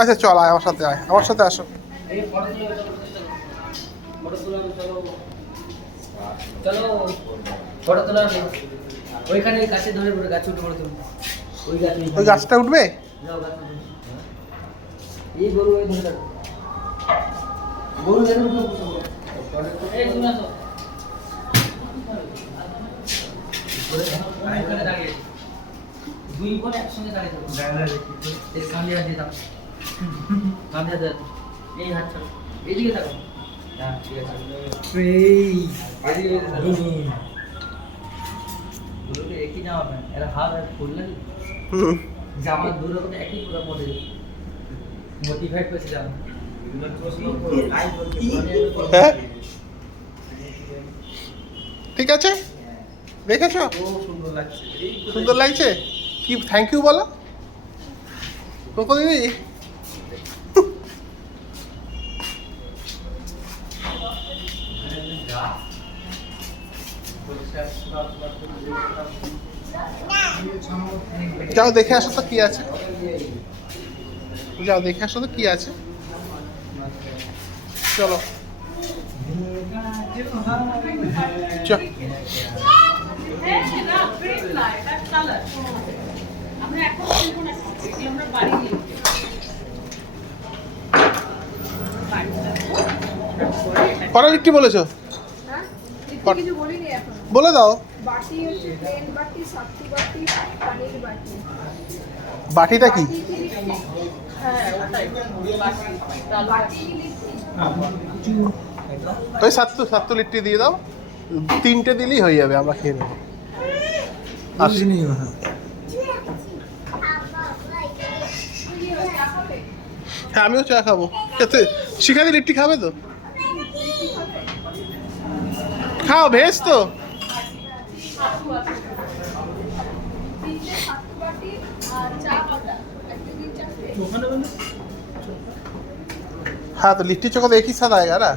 আচ্ছা চল আয় আমার সাথে, আয় আমার সাথে আসো। চলো ফটো তোলা ওইখানে গাছে ধরে পড়ে গাছে উঠে পড়ে তুমি ওই গাছে ওই গাছটা উঠবে? যাও গাছে এই গরু ওই ধরে থাকো গরু যেন উঠে এই তুমি আসো ওইখানে দাঁড়িয়ে দুই বোন একসঙ্গে দাঁড়িয়ে থাকো এই সামনে দিয়ে দাও সামনে দিয়ে এই হাত ছাড়ো এইদিকে থাকো হ্যাঁ ঠিক আছে এই দুটোকে একই জামা প্যান্ট এরা হাত আর ফুল লাগে জামা দুটো করে একই পুরো মডেল মোটিভেট করেছে জামা হ্যাঁ ঠিক আছে, দেখেছো সুন্দর লাগছে সুন্দর লাগছে? কি থ্যাংক ইউ বলো কোকো দিদি। যাও দেখে আসো তো কি আছে, যাও দেখে আসো তো কি আছে, চলো চল। কটা লিট্টি বলেছো? কিছু বলিনি এখন। বলে দাও। বাটি হচ্ছে প্লেন বাটি, সাতু বাটি, পানির বাটি। বাটিটা কি? হ্যাঁ ওটাই বাটি লিট্টি। ওই সাতটু সাতটু লিট্টি দিয়ে দাও, 3টে দিলেই হয়ে যাবে, আমরা খেয়ে নেবো। আসিনি। হ্যাঁ আমিও চা খাবো। শিখাদি লিট্টি খাবে তো? খাও, ভেজ তো। তিনটে সাতু বাটি আর চা পাতা একটা দিন চারটে। हाँ तो लिट्टी चोखा तो एक ही साथ आएगा ना।